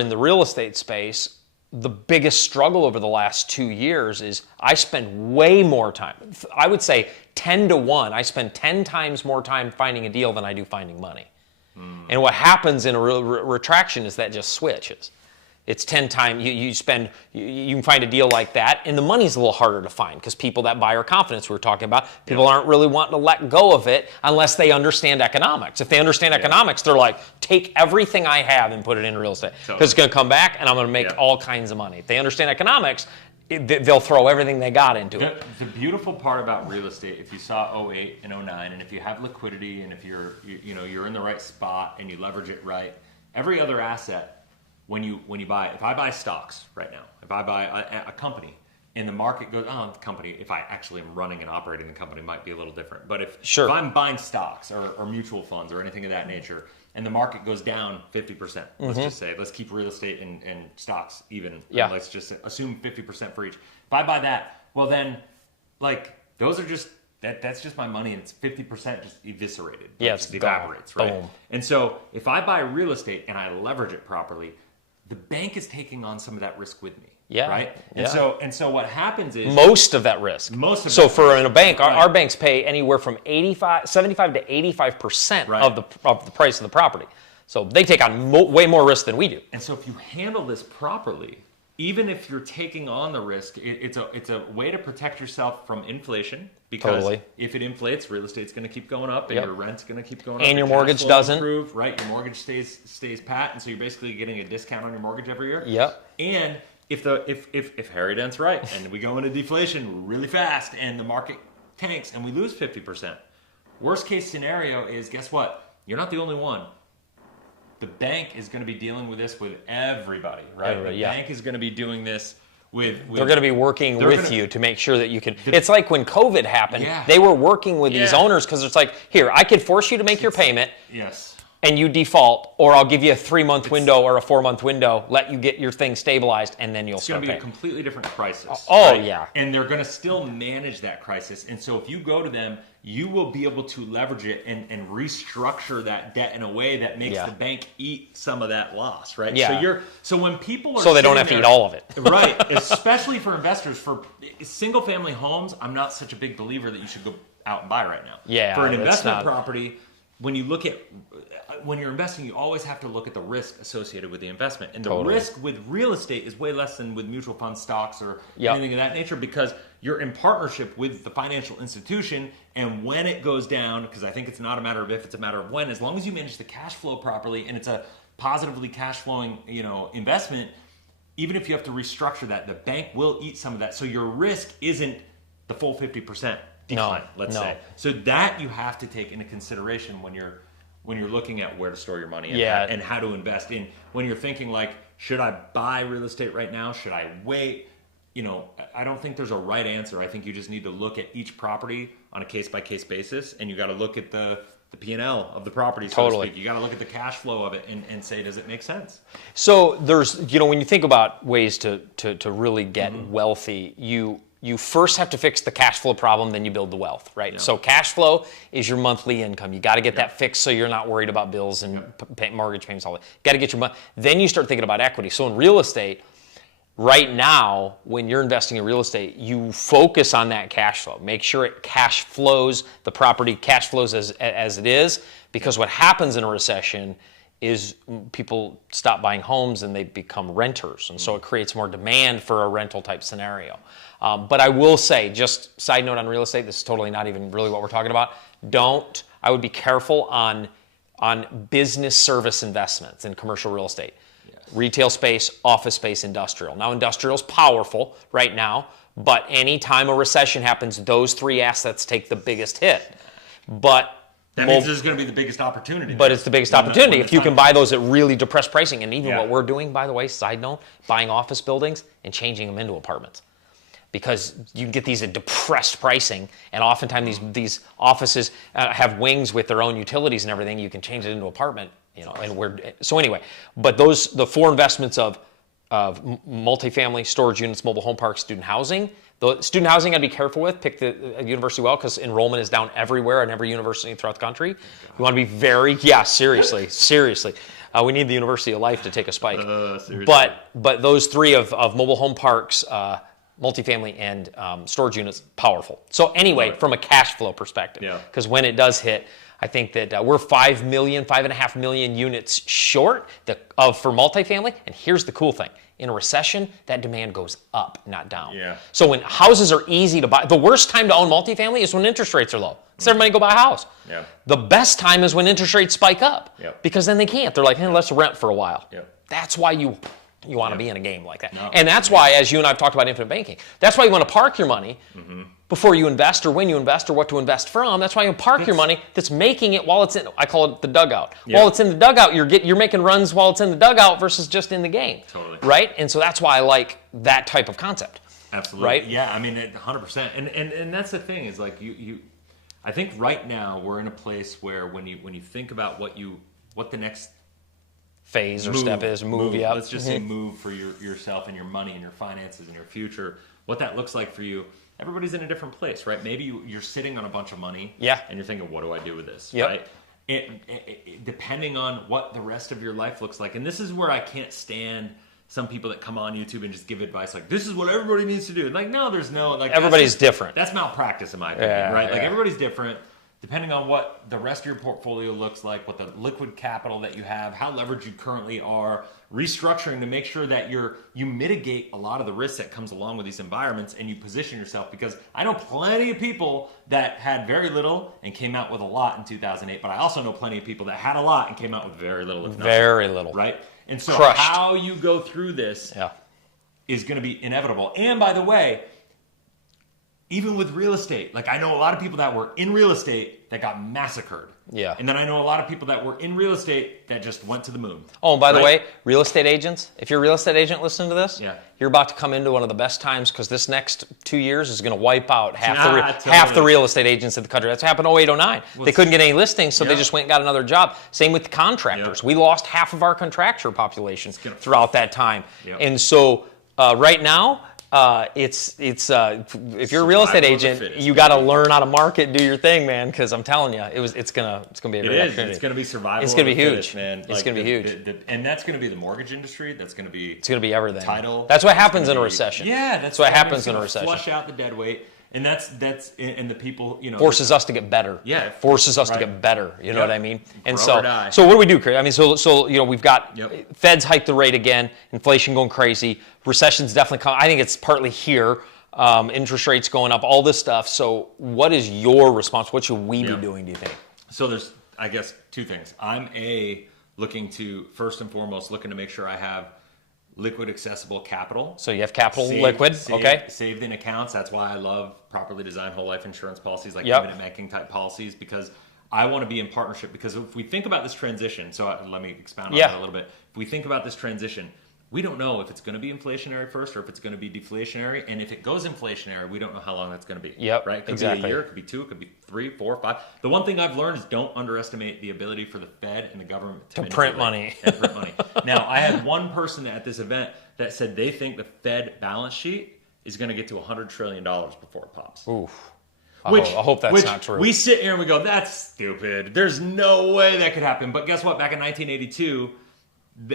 in the real estate space, the biggest struggle over the last 2 years is I spend way more time. I would say 10 to 1. I spend 10 times more time finding a deal than I do finding money. Mm. And what happens in a retraction is that just switches. It's 10 times, you can find a deal like that, and the money's a little harder to find because people, that buyer confidence we were talking about, people aren't really wanting to let go of it unless they understand economics. If they understand economics, they're like, take everything I have and put it in real estate because it's going to come back and I'm going to make all kinds of money. If they understand economics, they'll throw everything they got into it. The beautiful part about real estate, if you saw 08 and 09, and if you have liquidity and if you're in the right spot and you leverage it right, every other asset, when you buy, if I buy stocks right now, if I buy a company and the market goes, the company, if I actually am running and operating the company, might be a little different. But if I'm buying stocks or mutual funds or anything of that nature, and the market goes down 50%, let's just say, let's keep real estate and stocks even. Yeah. Let's just assume 50% for each. If I buy that, well then, those are just, that's just my money, and it's 50% just eviscerated. Yeah, it just evaporates, right? Boom. And so if I buy real estate and I leverage it properly, the bank is taking on some of that risk with me. Yeah. Right? And so what happens is most of that risk. So for in a bank, our banks pay anywhere from 75 to 85% of the price of the property. So they take on way more risk than we do. And so if you handle this properly, even if you're taking on the risk, it's a way to protect yourself from inflation. Because if it inflates, real estate's going to keep going up, and your rent's going to keep going up. And your mortgage doesn't. Improve, right? Your mortgage stays pat, and so you're basically getting a discount on your mortgage every year. Yep. And if Harry Dent's right, and we go into deflation really fast, and the market tanks, and we lose 50%, worst case scenario is, guess what? You're not the only one. The bank is going to be dealing with this with everybody, right? The bank is going to be doing this with they're going to be working with you to make sure that you can. It's like when COVID happened, they were working with these owners because it's like, here, I could force you to make your payment. Yes. and you default, or I'll give you a 3-month window or a 4-month window, let you get your thing stabilized, and then you'll start paying. It's going to be a completely different crisis. Oh, right? yeah. And they're going to still manage that crisis. And so if you go to them, you will be able to leverage it and restructure that debt in a way that makes the bank eat some of that loss, right? Yeah. So when people are so they don't have to eat all of it. Right. Especially for investors. For single family homes, I'm not such a big believer that you should go out and buy right now. Yeah. For an investment property, when you're investing, you always have to look at the risk associated with the investment. And the risk with real estate is way less than with mutual fund stocks or anything of that nature, because you're in partnership with the financial institution. And when it goes down, because I think it's not a matter of if, it's a matter of when, as long as you manage the cash flow properly and it's a positively cash flowing, investment, even if you have to restructure that, the bank will eat some of that. So your risk isn't the full 50% decline, let's say. So that you have to take into consideration when you're looking at where to store your money and how to invest in. When you're thinking like, should I buy real estate right now? Should I wait? I don't think there's a right answer. I think you just need to look at each property on a case-by-case basis, and you got to look at the P&L of the property, so to speak. You got to look at the cash flow of it and say, does it make sense? So there's, when you think about ways to really get wealthy, you first have to fix the cash flow problem, then you build the wealth, right? Yeah. So cash flow is your monthly income. You got to get that fixed so you're not worried about bills and mortgage payments, all that. You got to get your money. Then you start thinking about equity. So in real estate, right now, when you're investing in real estate, you focus on that cash flow. Make sure it cash flows, the property cash flows as it is, because what happens in a recession is people stop buying homes and they become renters. And so it creates more demand for a rental type scenario. But I will say, just side note on real estate, this is totally not even really what we're talking about. I would be careful on business service investments in commercial real estate. Retail space, office space, industrial. Now, industrial's powerful right now, but anytime a recession happens, those three assets take the biggest hit. But that means this is going to be the biggest opportunity. But it's the biggest opportunity if you can buy those at really depressed pricing. And even what we're doing, by the way, side note, buying office buildings and changing them into apartments. Because you can get these at depressed pricing, and oftentimes these offices have wings with their own utilities and everything. You can change it into an apartment. So anyway, but the four investments of multifamily, storage units, mobile home parks, student housing. The student housing I'd be careful with. Pick the university well, because enrollment is down everywhere in every university throughout the country. You want to be seriously. We need the University of Life to take a spike. But those three of mobile home parks, multifamily, and storage units, powerful. So anyway, from a cash flow perspective, because when it does hit, I think that we're 5.5 million units short for multifamily. And here's the cool thing. In a recession, that demand goes up, not down. Yeah. So when houses are easy to buy, the worst time to own multifamily is when interest rates are low. So everybody go buy a house. Yeah. The best time is when interest rates spike up. Yep. Because then they can't. They're like, hey, let's rent for a while. Yep. That's why you want to be in a game like that. No. And that's why, as you and I have talked about infinite banking, that's why you want to park your money before you invest, or when you invest, or what to invest from. That's why you park your money that's making it while it's in, I call it the dugout. Yep. While it's in the dugout, you're making runs while it's in the dugout versus just in the game. Totally. Right? And so that's why I like that type of concept. Absolutely. Right? Yeah, I mean, 100%. And that's the thing, is like I think right now we're in a place where when you think about what the next phase or step is, yeah. Let's just say move for yourself and your money and your finances and your future, what that looks like for you. Everybody's in a different place, right? Maybe you're sitting on a bunch of money, and you're thinking, what do I do with this, right? Depending on what the rest of your life looks like. And this is where I can't stand some people that come on YouTube and just give advice like, this is what everybody needs to do. Like, no, there's no... like everybody's different. That's malpractice in my opinion, right? Like, everybody's different. Depending on what the rest of your portfolio looks like, what the liquid capital that you have, how leveraged you currently are, restructuring to make sure that you mitigate a lot of the risk that comes along with these environments, and you position yourself. Because I know plenty of people that had very little and came out with a lot in 2008, but I also know plenty of people that had a lot and came out with very little, if nothing. Very little. Right? And so crushed. How you go through this is going to be inevitable. And by the way, even with real estate, like I know a lot of people that were in real estate that got massacred. Yeah. And then I know a lot of people that were in real estate that just went to the moon. Oh, and by the way, real estate agents, if you're a real estate agent listening to this, yeah, you're about to come into one of the best times because this next 2 years is going to wipe out half the real estate agents in the country. That's happened in 08, 09. They couldn't get any listings, so they just went and got another job. Same with the contractors. We lost half of our contractor population throughout that time. And so right now, if you're a real estate agent, you got to learn how to market, do your thing, man. Because I'm telling you, it's gonna be a great opportunity. It's gonna be survival. It's gonna be huge, fittest, man. It's gonna be huge, and that's gonna be the mortgage industry. It's gonna be everything. Title. That's what happens in a recession. Yeah, that's what happens in a recession. Flush out the dead weight. And that's and the people, forces us to get better. Yeah, forces us to get better. You know what I mean? And so what do we do, Chris? I mean, so we've got Fed's hiked the rate again, inflation going crazy, recession's definitely coming. I think it's partly here. Interest rates going up, all this stuff. So what is your response? What should we be doing, do you think? So there's, I guess, two things. I'm looking to, first and foremost, looking to make sure I have liquid, accessible capital. So you have capital liquid, okay. Saved in accounts. That's why I love properly designed whole life insurance policies, like permanent banking type policies, because I want to be in partnership. Because if we think about this transition, so let me expound on that a little bit. If we think about this transition, we don't know if it's going to be inflationary first or if it's going to be deflationary. And if it goes inflationary, we don't know how long that's going to be. Right? It could be a year, it could be 2, it could be 3, 4, 5. The one thing I've learned is don't underestimate the ability for the Fed and the government to print money. And print money. Now, I had one person at this event that said they think the Fed balance sheet is going to get to $100 trillion before it pops. Oof. I hope that's not true. We sit here and we go, that's stupid. There's no way that could happen. But guess what? Back in 1982,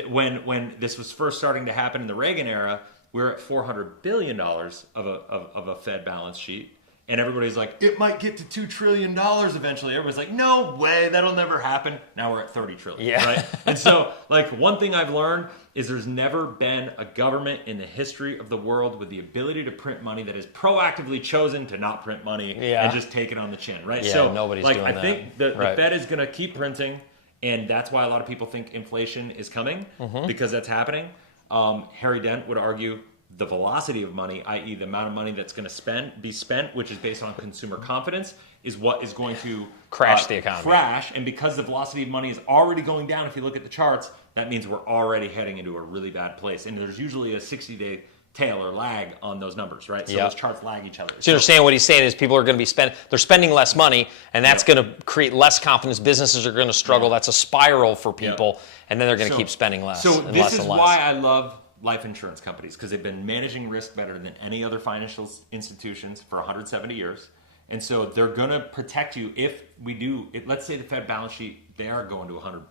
when this was first starting to happen in the Reagan era, we were at $400 billion of a Fed balance sheet. And everybody's like, it might get to $2 trillion eventually. Everybody's like, no way, that'll never happen. Now we're at $30 trillion, right? And so, like, one thing I've learned is there's never been a government in the history of the world with the ability to print money that has proactively chosen to not print money and just take it on the chin, right? Yeah, so, nobody's like, doing I that. think the Fed is going to keep printing, and that's why a lot of people think inflation is coming, because that's happening. Harry Dent would argue the velocity of money, i.e. the amount of money that's going to be spent, which is based on consumer confidence, is what is going to crash the economy. And because the velocity of money is already going down, if you look at the charts, that means we're already heading into a really bad place. And there's usually a 60-day tail or lag on those numbers, right? So those charts lag each other. So you understand what he's saying is people are going to be they're spending less money, and that's going to create less confidence. Businesses are going to struggle. That's a spiral for people, and then they're going to keep spending less. So and this less is and less. why I love life insurance companies, because they've been managing risk better than any other financial institutions for 170 years. And so they're going to protect you if we do, let's say the Fed balance sheet, they are going to 100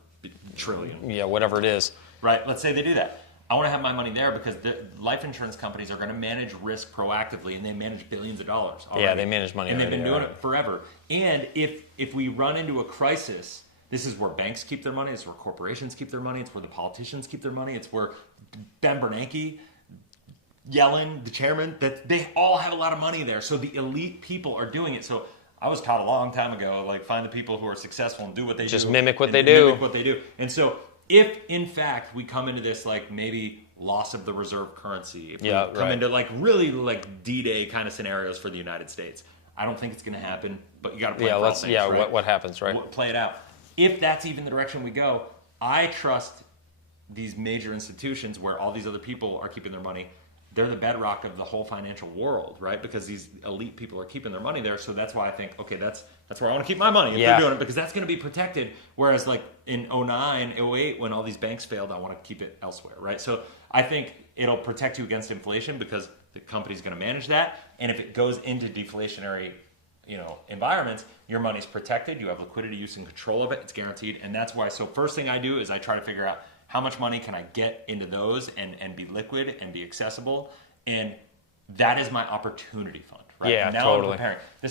trillion. Yeah, whatever it is. Right, let's say they do that. I want to have my money there because the life insurance companies are going to manage risk proactively, and they manage billions of dollars already. Yeah, they manage money and already. And they've been doing it forever. And if we run into a crisis, this is where banks keep their money, it's where corporations keep their money, it's where the politicians keep their money, it's where Ben Bernanke, Yellen, the chairman, that they all have a lot of money there. So the elite people are doing it. So I was taught a long time ago, like, find the people who are successful and do what they do. Just mimic what they do. Mimic what they do. And so if, in fact, we come into this, like, maybe loss of the reserve currency, if we come into, like, really, like, D-Day kind of scenarios for the United States, I don't think it's going to happen, but you got to play for all things, right? What happens, right? Play it out. If that's even the direction we go, I trust these major institutions where all these other people are keeping their money. They're the bedrock of the whole financial world, right? Because these elite people are keeping their money there. So that's why I think, okay, that's where I want to keep my money if they're doing it, because that's going to be protected. Whereas like in 09, 08, when all these banks failed, I want to keep it elsewhere, right? So I think it'll protect you against inflation because the company's going to manage that. And if it goes into deflationary, environments, your money's protected. You have liquidity, use, and control of it. It's guaranteed. And that's why. So first thing I do is I try to figure out how much money can I get into those and be liquid and be accessible. And that is my opportunity fund, right? Yeah, now totally. I'm preparing. The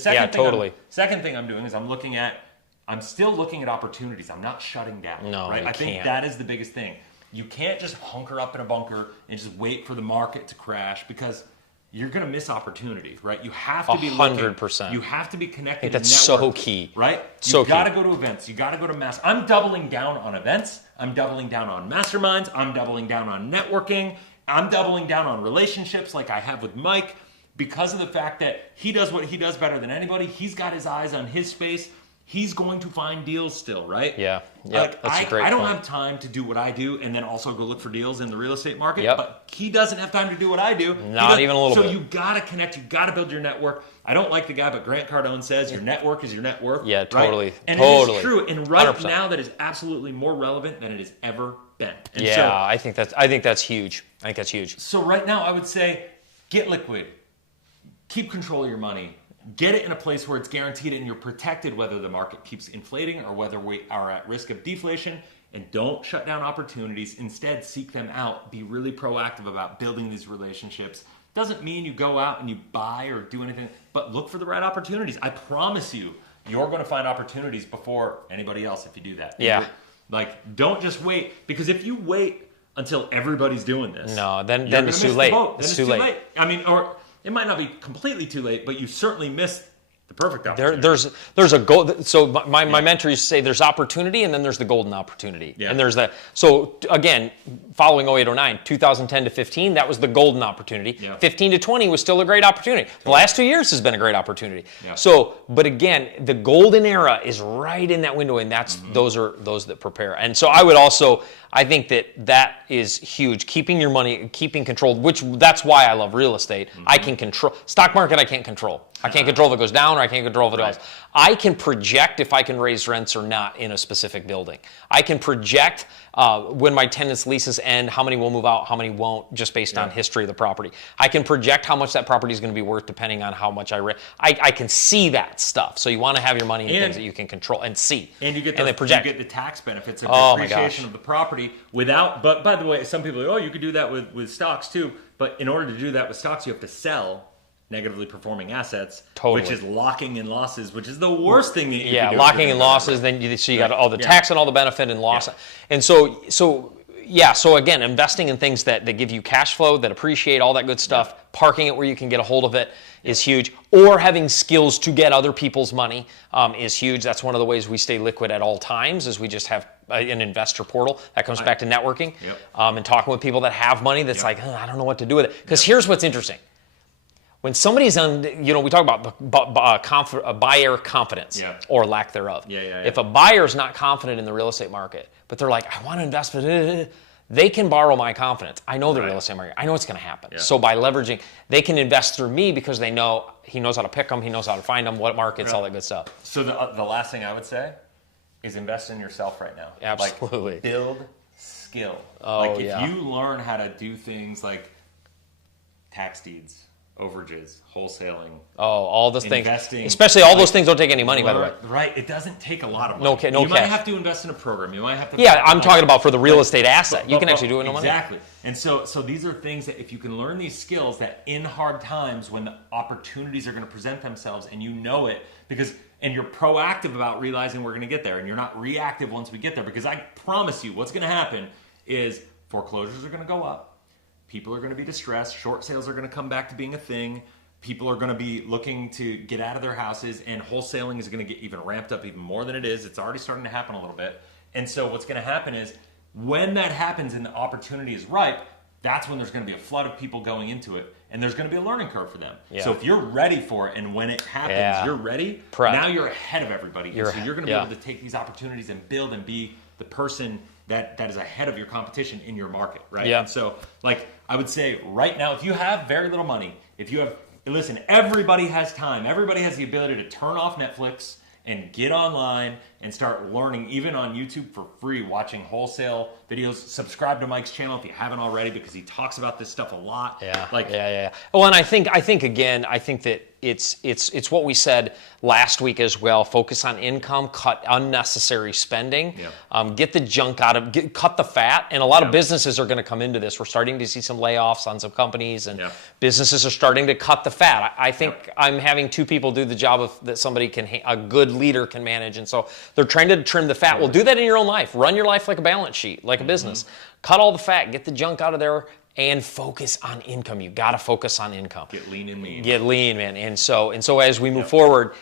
second thing I'm doing is I'm still looking at opportunities. I'm not shutting down. No, right? you I think can't. that is the biggest thing. You can't just hunker up in a bunker and just wait for the market to crash, because you're going to miss opportunity, right? You have to be 100%. You have to be connected. I think that's network, so key, right? You got to go to events. You got to go to mass. I'm doubling down on events. I'm doubling down on masterminds. I'm doubling down on networking. I'm doubling down on relationships, like I have with Mike. because of the fact that he does what he does better than anybody. He's got his eyes on his space. He's going to find deals still, right? Yeah. Like, That's a great I don't point. have time to do what I do and then also go look for deals in the real estate market. Yep. But he doesn't have time to do what I do. Not even a little bit. So you got to connect. You got to build your network. I don't like the guy, but Grant Cardone says your network is your net worth. Yeah, totally. Right? And totally. it is true. And right 100%. now, that is absolutely more relevant than it has ever been. And Yeah, so, I think that's huge. I think that's huge. So right now, I would say get liquid. Keep control of your money. Get it in a place where it's guaranteed and you're protected whether the market keeps inflating or whether we are at risk of deflation. And don't shut down opportunities. Instead, seek them out. Be really proactive about building these relationships. Doesn't mean you go out and you buy or do anything, but look for the right opportunities. I promise you, you're going to find opportunities before anybody else if you do that. Yeah. Like, don't just wait, because if you wait until everybody's doing this, No, then you're it's gonna too miss late. the boat. Then It's it's too late. I mean, or it might not be completely too late, but you certainly missed the perfect opportunity. There's a goal. So my mentor used to say there's opportunity and then there's the golden opportunity. Yeah. And there's that. So again, following 0809, 2010 to 15, that was the golden opportunity. Yeah. 15 to 20 was still a great opportunity. The last 2 years has been a great opportunity. Yeah. So, but again, the golden era is right in that window, and that's those are those that prepare. And so I think that is huge. Keeping your money, keeping control, that's why I love real estate. I can control stock market. I can't control. I can't control if it goes down, or I can't control if it goes. I can project if I can raise rents or not in a specific building. I can project when my tenants' leases end, how many will move out, how many won't, just based on history of the property. I can project how much that property is going to be worth depending on how much I rent. I can see that stuff. So you want to have your money in things that you can control and see. And you get then project. You get the tax benefits of Oh my depreciation gosh. of the property without. But by the way, some people are, you could do that with stocks too. But in order to do that with stocks, you have to sell negatively performing assets, Totally. which is locking in losses, which is the worst thing that you can do. Locking in losses, then you got all the tax and all the benefit and loss. And so again, investing in things that give you cash flow, that appreciate, all that good stuff, parking it where you can get a hold of it is huge, or having skills to get other people's money is huge. That's one of the ways we stay liquid at all times, is we just have an investor portal. That comes back to networking and talking with people that have money that's like, I don't know what to do with it. Because here's what's interesting. When somebody's on, we talk about buyer confidence or lack thereof. If a buyer's not confident in the real estate market, but they're like, I want to invest, but they can borrow my confidence. I know the real estate market. I know what's going to happen. So by leveraging, they can invest through me because they know he knows how to pick them, he knows how to find them, what markets, all that good stuff. So the last thing I would say is invest in yourself right now. Absolutely. Like, build skill. Oh, if you learn how to do things like tax deeds, overages, wholesaling. Oh, all those investing, things. Especially all those things don't take any money, by the way. Right. It doesn't take a lot of money. No you cash. might have to invest in a program. You might have to. Yeah, I'm talking about for the real estate asset. You can actually do it no money. Exactly. And so these are things that if you can learn these skills, that in hard times when the opportunities are going to present themselves and you know it, and you're proactive about realizing we're going to get there, and you're not reactive once we get there, because I promise you what's going to happen is foreclosures are going to go up. People are going to be distressed. Short sales are going to come back to being a thing. People are going to be looking to get out of their houses, and wholesaling is going to get even ramped up even more than it is. It's already starting to happen a little bit. And so what's going to happen is when that happens and the opportunity is ripe, that's when there's going to be a flood of people going into it, and there's going to be a learning curve for them. So if you're ready for it, and when it happens, you're ready, now you're ahead of everybody. And so you're going to be able to take these opportunities and build and be the person that is ahead of your competition in your market, right? And so, I would say right now, if you have very little money, listen, everybody has time. Everybody has the ability to turn off Netflix and get online and start learning, even on YouTube for free, watching wholesale videos. Subscribe to Mike's channel if you haven't already, because he talks about this stuff a lot. Well, and I think that it's what we said last week as well. Focus on income, cut unnecessary spending, get the junk out of, cut the fat. And a lot of businesses are going to come into this. We're starting to see some layoffs on some companies, and businesses are starting to cut the fat. I think I'm having two people do the job that somebody a good leader can manage. And so they're trying to trim the fat. Well, do that in your own life. Run your life like a balance sheet, like a business. Cut all the fat, get the junk out of there, and focus on income. You got to focus on income. Get lean and mean. Get lean, man. And so as we move forward,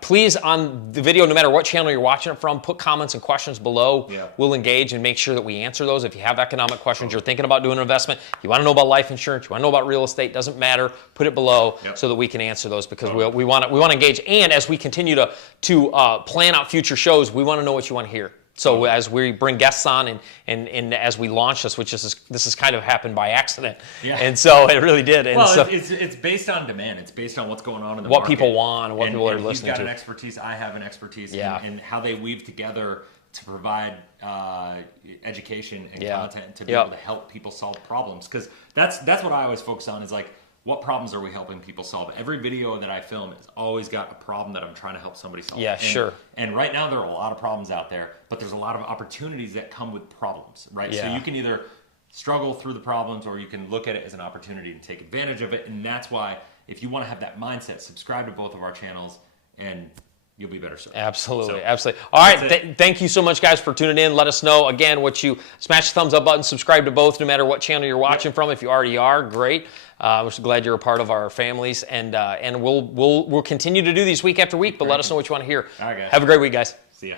please, on the video, no matter what channel you're watching it from, put comments and questions below. Yeah. We'll engage and make sure that we answer those. If you have economic questions, you're thinking about doing an investment, you want to know about life insurance, you want to know about real estate, doesn't matter, put it below so that we can answer those, because we want to engage. And as we continue to plan out future shows, we want to know what you want to hear. So as we bring guests on and as we launch this, this has kind of happened by accident, and so it really did. And so it's based on demand. It's based on what's going on in the what market. people want, and what people are listening to. He's got an expertise. I have an expertise in how they weave together to provide education and content to be able to help people solve problems. Because that's what I always focus on, is like, what problems are we helping people solve? Every video that I film has always got a problem that I'm trying to help somebody solve. Yeah, sure. And right now there are a lot of problems out there, but there's a lot of opportunities that come with problems, right? Yeah. So you can either struggle through the problems, or you can look at it as an opportunity to take advantage of it. And that's why, if you want to have that mindset, subscribe to both of our channels, and you'll be better served. Absolutely, absolutely. All right, thank you so much, guys, for tuning in. Let us know, again, what you smash the thumbs up button, subscribe to both, no matter what channel you're watching from. If you already are, great. We're so glad you're a part of our families, and we'll continue to do these week after week. But let us know what you want to hear. All right, guys. Have a great week, guys. See ya.